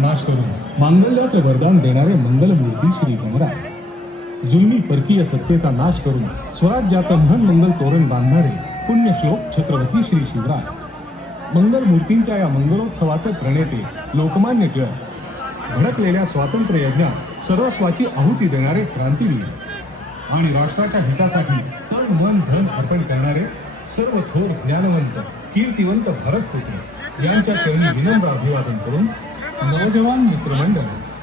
नाश करून मांगल्याचे वरदान देणारे मंगलमूर्ती श्री गणराय, जुलमी परकीय सत्तेचा नाश करून स्वराज्याचं महानमंगल तोरण बांधणारे पुण्यश्लोक छत्रपती श्री शिवराय, मंगलमूर्तींच्या या मंगलोत्सवाचे प्रणेते लोकमान्य टिळक, भडकलेल्या स्वातंत्र्य यज्ञात सर्वस्वाची आहुती देणारे क्रांतीवीर आणि राष्ट्राच्या हितासाठी तन मन धन अर्पण करणारे सर्व थोर ज्ञानवंत कीर्तिवंत भरत होते यांच्या चरणी विनम्र अभिवादन करून नवजवान मित्रमंडळ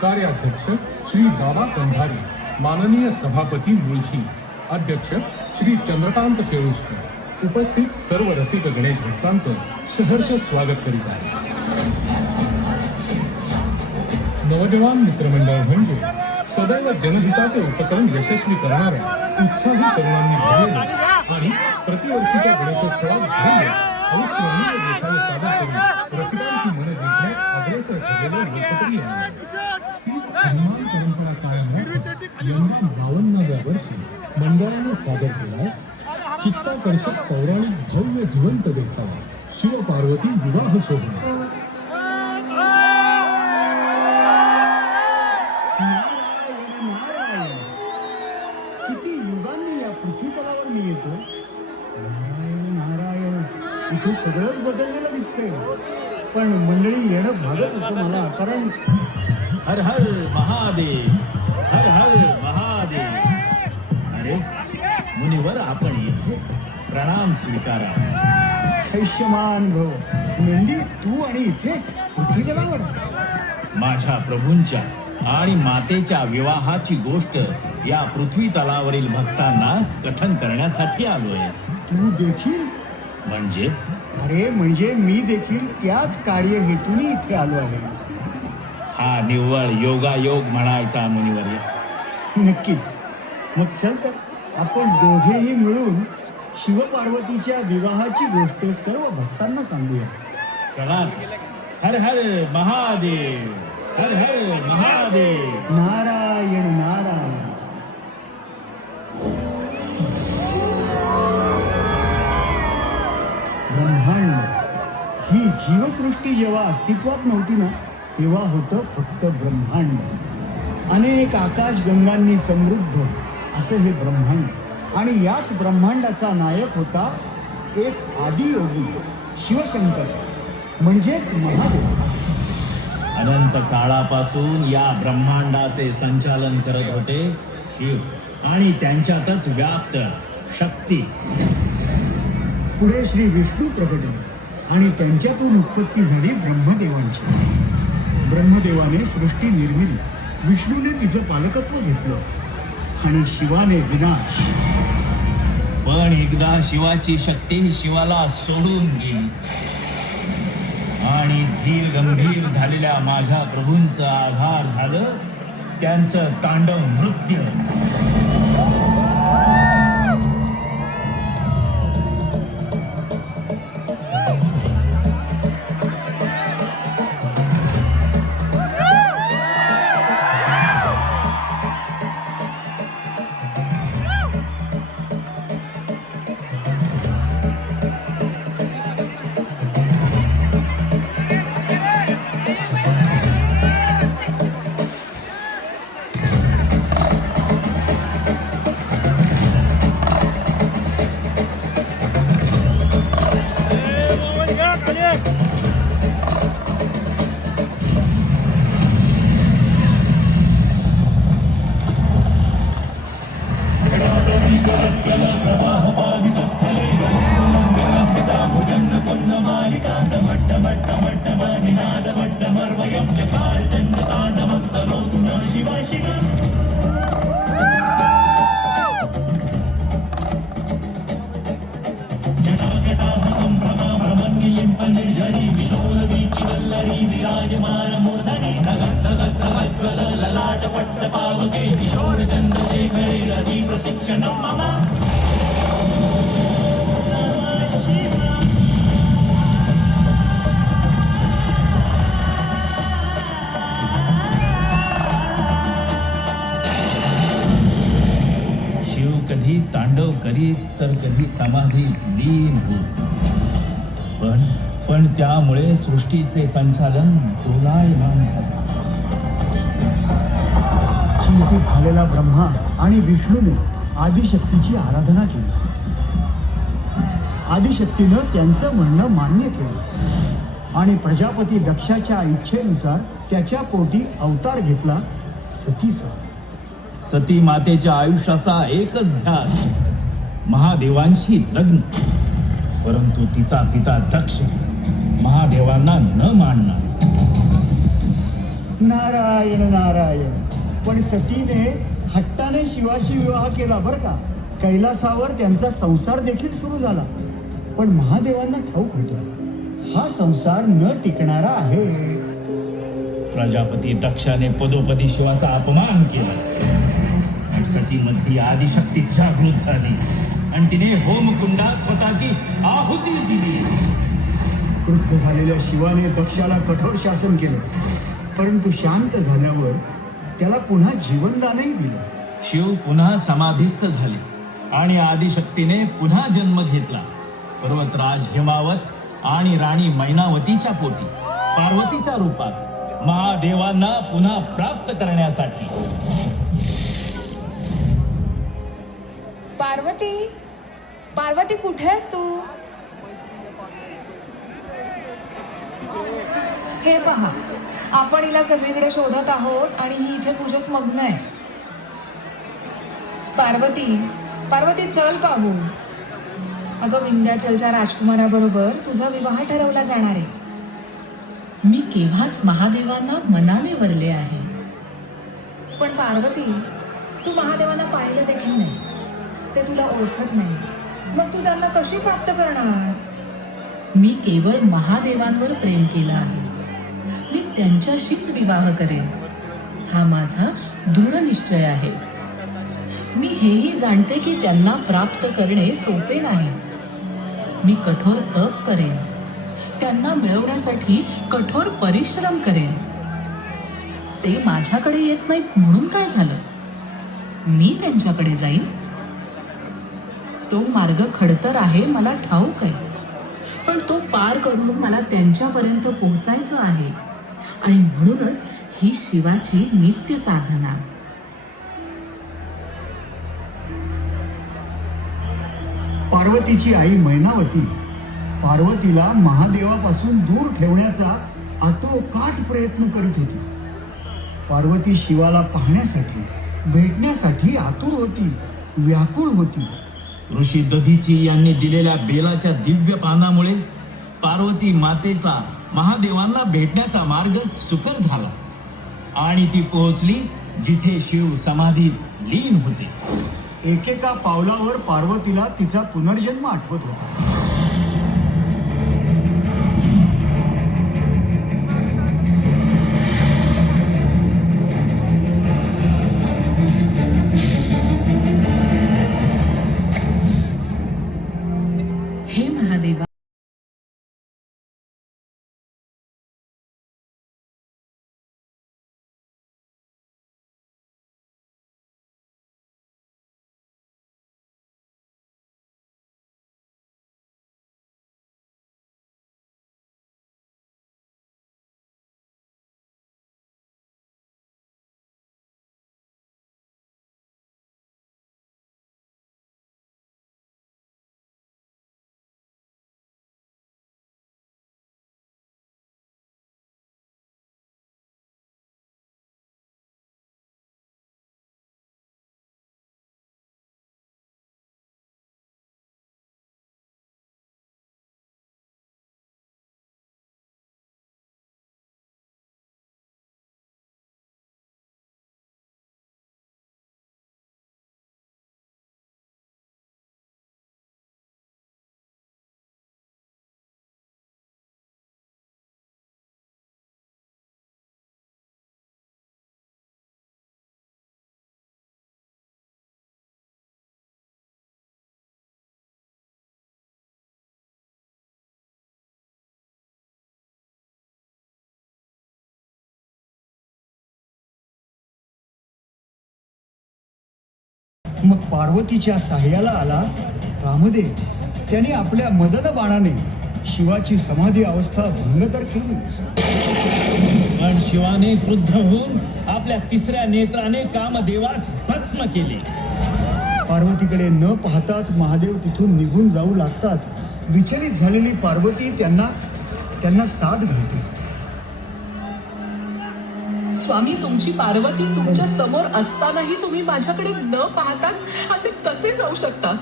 कार्याध्यक्ष श्री बाबा कंधारी, माननीय सभापती मुळशी, अध्यक्ष श्री चंद्रकांत केळुसकर, उपस्थित सर्व रसिक गणेश भक्तांचं सहर्ष स्वागत करीत आहे. नवजवान मित्रमंडळ म्हणजे सदैव जनहिताचे उपक्रम यशस्वी करणाऱ्या उत्साही तरुणांनी भरलेले आणि प्रतिवर्षीच्या गणेशोत्सवात भव्य अविस्मरणीय देखावे सादर करून रसिकांची मनं जिंकण्यात अग्रेसर ठरलेले लोकप्रिय आहे. तीच अभिमान परंपरा कायम राखत यंदा 52व्या वर्षी मंडळाने सादर केला चित्ताकर्षक पौराणिक भव्य जिवंत देखावा शिवपार्वती विवाह सोहळा. किती युगांनी या पृथ्वी तलावर मी येतो. नारायण नारायण, इथे सगळंच बदललेलं दिसतंय, पण मंडळी येणं भागच होतं मला, कारण हर हर महादेव, हर हर महादेव. अरे मुनिवर, आपण इथे प्रणाम स्वीकारा. हैष्यमान भव. नंदी, तू आणि इथे पृथ्वी तलावर? माझ्या प्रभूंच्या आणि मातेच्या विवाहाची गोष्ट या पृथ्वी तलावरील भक्तांना कथन करण्यासाठी आलोय. तू देखील? म्हणजे? अरे म्हणजे मी देखील त्याच कार्य हेतूने इथे आलो आहे. हा निव्वळ योगायोग म्हणायचा मुनिवर्य. नक्कीच. मग चल तर आपण दोघेही मिळून शिवपार्वतीच्या विवाहाची गोष्ट सर्व भक्तांना सांगूया. चला. हर हर महादेव, हर हर महादेव. नारायण नारायण. ब्रह्मांड ही जीवसृष्टी जेव्हा अस्तित्वात नव्हती ना, तेव्हा होतं फक्त ब्रह्मांड. अनेक आकाश गंगांनी समृद्ध असं हे ब्रह्मांड. आणि याच ब्रह्मांडाचा नायक होता एक आदियोगी शिवशंकर, म्हणजेच महादेव. अनंत काळापासून या ब्रह्मांडाचे संचालन करत होते शिव आणि त्यांच्यातच व्याप्त शक्ती. पुढे श्री विष्णू प्रगटले आणि त्यांच्यातून उत्पत्ती झाली ब्रह्मदेवांची. ब्रह्मदेवाने सृष्टी निर्मिली, विष्णूने तिचं पालकत्व घेतलं आणि शिवाने विनाश. पण एकदा शिवाची शक्ती शिवाला सोडून गेली आणि धीर गंभीर झालेल्या माझ्या प्रभूंचं आधार झालं त्यांचं तांडव नृत्य. कधी तांडव करीत तर कधी समाधी लीन होत. पण पण त्यामुळे सृष्टीचे संचालन दोलायमान झाले. चिंतित झालेला ब्रह्मा आणि विष्णूने आदिशक्तीची आराधना केली. आदिशक्तीनं त्यांचं म्हणणं मान्य केलं आणि प्रजापती दक्षाच्या इच्छेनुसार त्याच्या पोटी अवतार घेतला सतीचा. सती मातेच्या आयुष्याचा एकच ध्यास महादेवांशी लग्न. परंतु तिचा पिता दक्ष महादेवांना न मानणार. नारायण नारायण. पण सतीने हट्टाने शिवाशी विवाह केला बरं का. कैलासावर त्यांचा संसार देखील सुरू झाला. पण महादेवांना ठाऊक होतं हा संसार न टिकणारा आहे. प्रजापती दक्षाने पदोपदी शिवाचा अपमान केला. सतीमध्ये आदिशक्ती जागृत झाली आणि तिने होमकुंडात स्वतःची आहुती दिली. क्रुद्ध झालेल्या शिवाने दक्षाला कठोर शासन केलं. परंतु शांत झाल्यावर त्याला पुन्हा जीवनदानही दिलं. शिव पुन्हा समाधिस्थ झाले आणि आदिशक्तीने पुन्हा जन्म घेतला. पर्वतराज हिमावत आणि राणी मैनावतीच्या पोटी पार्वतीच्या रूपात महादेवांना पुन्हा प्राप्त करण्यासाठी. पार्वती, पार्वती कुठे आहेस तू? हे पहा, आपण हिला सगळीकडे शोधत आहोत आणि ही इथे पूजेत मग्न आहे. पार्वती, पार्वती चल पाहू. अगं, विंध्याचलच्या राजकुमाराबरोबर तुझा विवाह ठरवला जाणार आहे. मी केव्हाच महादेवांना मनाने वरले आहे. पण पार्वती, तू महादेवांना पाहिलं देखील नाही. ते तुला ओळखत नाही. मग तू त्यांना कशी प्राप्त करणार? मी केवळ महादेवांवर प्रेम केलं आहे. मी त्यांच्याशीच विवाह करेन हा माझा दृढ निश्चय आहे. मी हेही जाणते की त्यांना प्राप्त करणे सोपे नाही. मी कठोर तप करेन. त्यांना मिळवण्यासाठी कठोर परिश्रम करेन. ते माझ्याकडे येत नाहीत म्हणून काय झालं? मी त्यांच्याकडे जाईन. तो मार्ग खडतर आहे मला ठाऊक आहे. पण तो पार करून मला त्यांच्यापर्यंत पोहोचायचं आहे आणि म्हणूनच ही शिवाची नित्य साधना. पार्वतीची आई मैनावती पार्वतीला महादेवापासून दूर ठेवण्याचा आटोकाट प्रयत्न करीत होती. पार्वती शिवाला पाहण्यासाठी भेटण्यासाठी आतुर होती, व्याकुळ होती. ऋषी दधीची यांनी दिलेल्या बेलाच्या दिव्य पानामुळे पार्वती मातेचा महादेवांना भेटण्याचा मार्ग सुकर झाला आणि ती पोहोचली जिथे शिव समाधीत लीन होते. एकेका पावलावर पार्वतीला तिचा पुनर्जन्म आठवत होता. हे महादेवा, मग पार्वतीच्या साह्याला आला कामदेव. त्याने आपल्या मदन बाणाने शिवाची समाधी अवस्था भंग तर केली, पण शिवाने क्रुद्ध होऊन आपल्या तिसऱ्या नेत्राने कामदेवास भस्म केले. पार्वतीकडे न पाहताच महादेव तिथून निघून जाऊ लागताच विचलित झालेली पार्वती त्यांना साथ घालते. स्वामी, तुमची पार्वती तुमच्या समोर असतानाही तुम्ही माझ्याकडे न पाहताच असे कसे जाऊ शकता?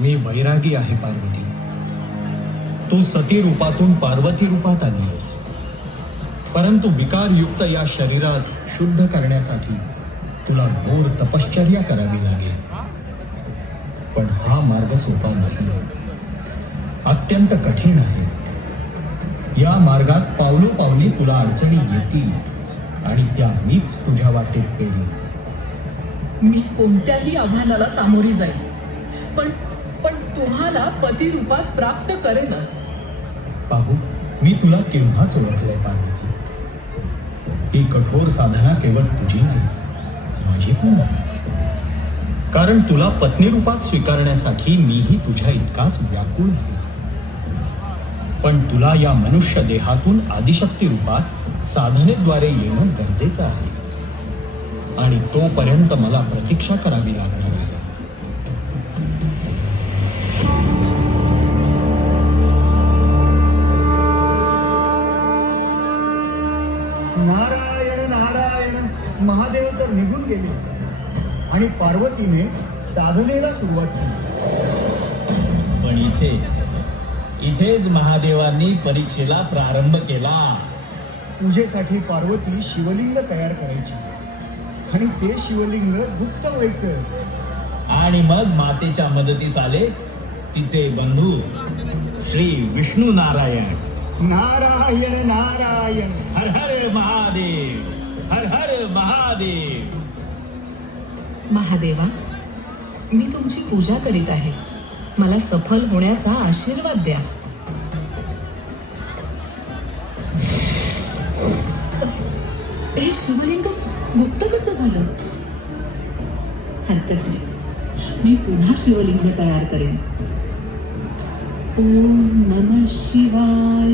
मी वैरागी आहे पार्वती. तू सती रूपातून पार्वती रूपात आली आहेस, परंतु विकारयुक्त या शरीरास शुद्ध करण्यासाठी तुला घोर तपश्चर्या करावी लागेल. पण हा मार्ग सोपा नाही, अत्यंत कठीण आहे. या मार्गात पावलोपावली तुला अडचणी येतील आणि त्या मीच तुझ्या वाटेत पेली. मी कोणत्याही आव्हानाला सामोरी जाईल, पण तुम्हाला पती रूपात प्राप्त करेनच. पाहू, मी तुला केव्हाच ओळखलंय पार्वती. ही कठोर साधना केवळ तुझी नाही, माझी पण आहे. कारण तुला पत्नी रूपात स्वीकारण्यासाठी मीही तुझ्या इतकाच व्याकुळ आहे. पण तुला या मनुष्य देहातून आदिशक्ती रूपात साधनेद्वारे येणं गरजेचं आहे आणि तोपर्यंत मला प्रतीक्षा करावी लागणार आहे. नारायण नारायण. महादेव तर निघून गेले आणि पार्वतीने साधनेला सुरुवात केली. पण इथेच महादेवांनी परीक्षेला प्रारंभ केला. पूजेसाठी पार्वती शिवलिंग तयार करायची आणि ते शिवलिंग गुप्त व्हायचं. आणि मग मातेच्या मदतीस आले तिचे बंधू श्री विष्णू नारायण. नारायण नारायण. हर हर महादेव, हर हर महादेव. महादेवा, मी तुमची पूजा करीत आहे. मला सफल होण्याचा आशीर्वाद द्या. हे शिवलिंग गुप्त कसं झालं? हरकत नाही, मी पुन्हा शिवलिंग तयार करेन. ओम नमः शिवाय,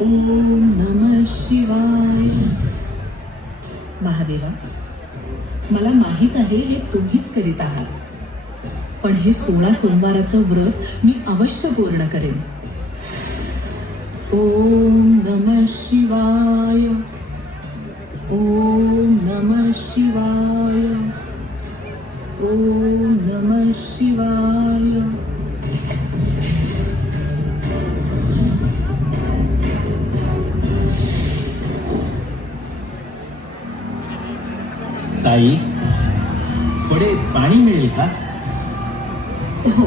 ओम नमः शिवाय. महादेवा, मला माहित आहे हे तुम्हीच करीत आहात, पण हे 16 सोमवाराचं व्रत मी अवश्य पूर्ण करेन. ओम नमः शिवाय, ओम नमः शिवाय, ओम नमः शिवाय. ताई, थोडे पाणी मिळेल का? हो,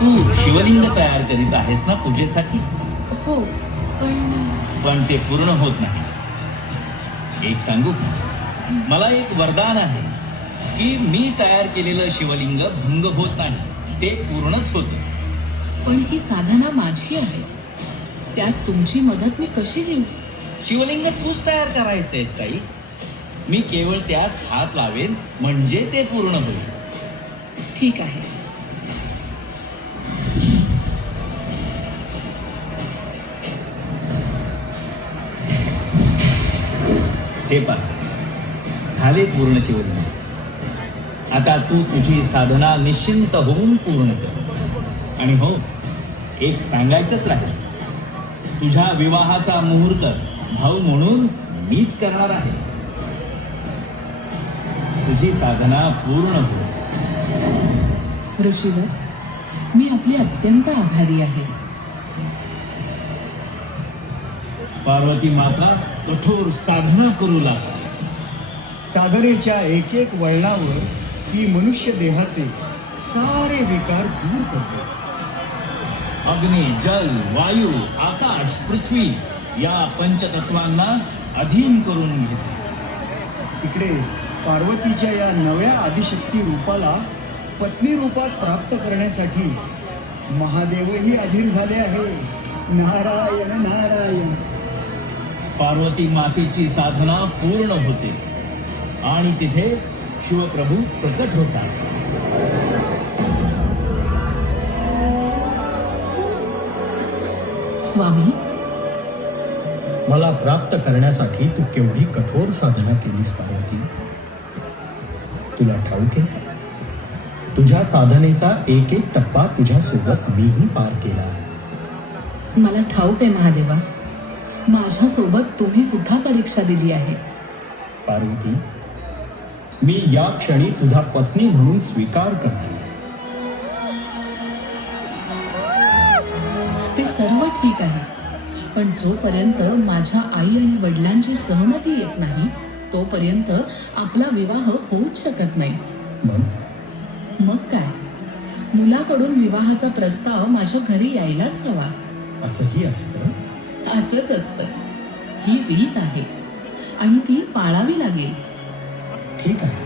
तू शिवलिंग तयार करीत आहेस ना पूजेसाठी? हो, पण ते पूर्ण होत नाही. एक सांगू, मला एक वरदान आहे की मी तयार केलेलं शिवलिंग भंग होत नाही, ते पूर्णच होतं. पण ही साधना माझी आहे, त्यात तुमची मदत मी कशी घेऊ? शिवलिंग तूच तयार करायचंयस ताई. मी केवळ त्यास हात लावेन म्हणजे ते पूर्ण होईल. ठीक आहे. हे पहा, झाले पूर्ण शिवलिंग. आता तू तुझी साधना निश्चिंत होऊन पूर्ण कर. आणि हो, एक सांगायचंच राहील, तुझ्या विवाहाचा मुहूर्त भाऊ म्हणून मीच करणार आहे. तुझी साधना पूर्ण हो. ऋषीवर, मी आपली अत्यंत आभारी आहे. पार्वती माता कठोर साधना करू लागला. साधनेच्या एक एक वळणावर ही मनुष्य देहाचे सारे विकार दूर करते. अग्नी, जल, वायू, आकाश, पृथ्वी या पंचतत्वांना अधीन करून घेते. तिकडे पार्वतीच्या या नव्या आदिशक्ती रूपाला पत्नी रूपात प्राप्त करण्यासाठी महादेवही अधीर झाले आहे. नारायण नारायण. पार्वती मातेची साधना पूर्ण होते आणि तिथे शिवप्रभू प्रकट होतात. स्वामी, मला प्राप्त करण्यासाठी तू केवढी कठोर साधना केलीस पार्वती. तुला ठाऊक आहे, तुझ्या साधनेचा एक एक टप्पा तुझ्या सोबत मीही पार केला आहे. मला ठाऊक आहे महादेवा, माझ्यासोबत तुम्ही सुद्धा परीक्षा दिली आहे. पार्वती, मी या क्षणी तुझा पत्नी म्हणून स्वीकार करते. ते सर्व ठीक आहे, पण जोपर्यंत माझ्या आई आणि वडिलांची सहमती येत नाही तोपर्यंत आपला विवाह होऊच शकत नाही. मग काय, मुलाकडून विवाहाचा प्रस्ताव माझ्या घरी यायलाच हवा. असंही असतं. असंच असतं. ही रीत आहे आणि ती पाळावी लागेल. ठीक आहे,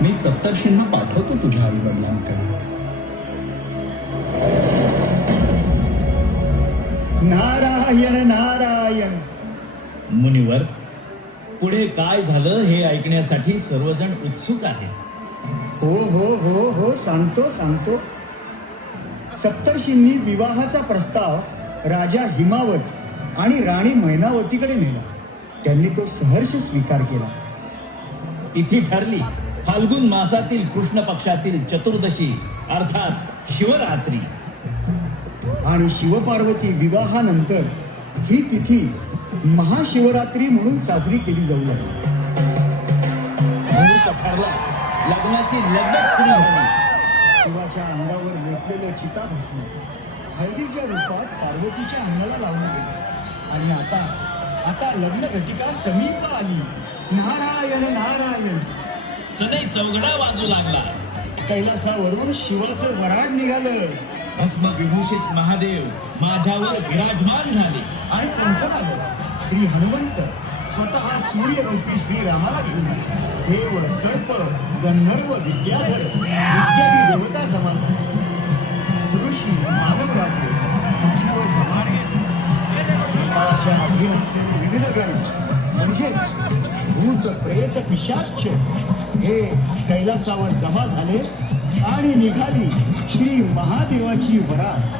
मी सप्तर्षींना पाठवतो तुझ्या आई वडिलांकडे. नारायण नारायण. मुनिवर, पुढे काय झालं हे ऐकण्यासाठी सर्वजण उत्सुक आहेत. हो हो हो हो, सांगतो सांगतो. सप्तर्षींनी विवाहाचा प्रस्ताव राजा हिमावत आणि राणी मैनावतीकडे नेला. त्यांनी तो सहर्ष स्वीकार केला. तिथी ठरली फाल्गुन मासातील कृष्ण पक्षातील चतुर्दशी अर्थात शिवरात्री. आणि शिवपार्वती विवाहानंतर ही तिथी महाशिवरात्री म्हणून साजरी केली जाऊ लागली. मुहूर्त ठरला, लग्नाची लगबग सुरू झाली. शिवाच्या अंगावर लेपलेलं चिताभस्म हळदीच्या रूपात पार्वतीच्या अंगाला लावण्यात गेलं. आणि आता लग्न घटिका समीप आली. नारायण नारायण. सदैव चौघडा वाजू लागला. कैलासावरून शिवाचं वराड निघालं. भस्म विभूषित महादेव माझ्यावर विराजमान झाले. आणि कोण आलं? श्री हनुमंत स्वतः सूर्यरूपी श्रीरामाला घेऊन आले. देव, सर्प, गंधर्व, विद्याधर इत्यादी देवता जमा झाले. ऋषी, मानवराजे पृथ्वीवर जमा झाले. काळाच्या अधीन असलेले विविध गण म्हणजेच भूत, प्रेत, पिशाच हे कैलासावर जमा झाले आणि निघाली श्री महादेवाची वरात.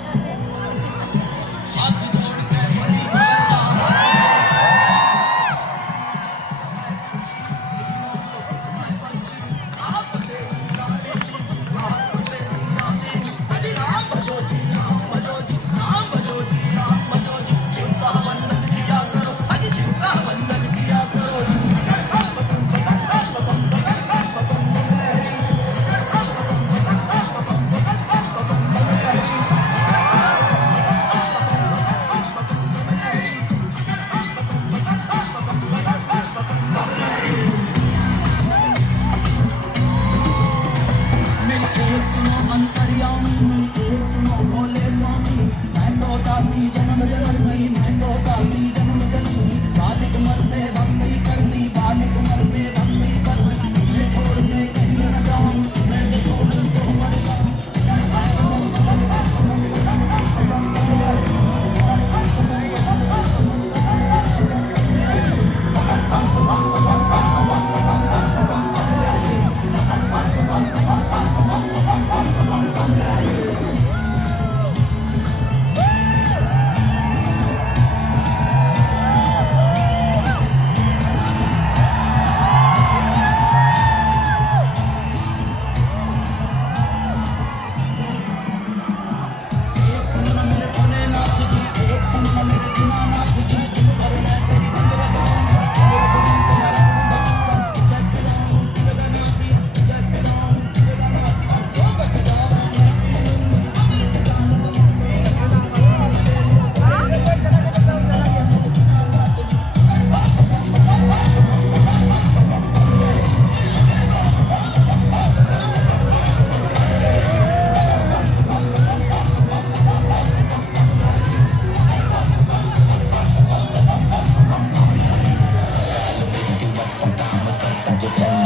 Just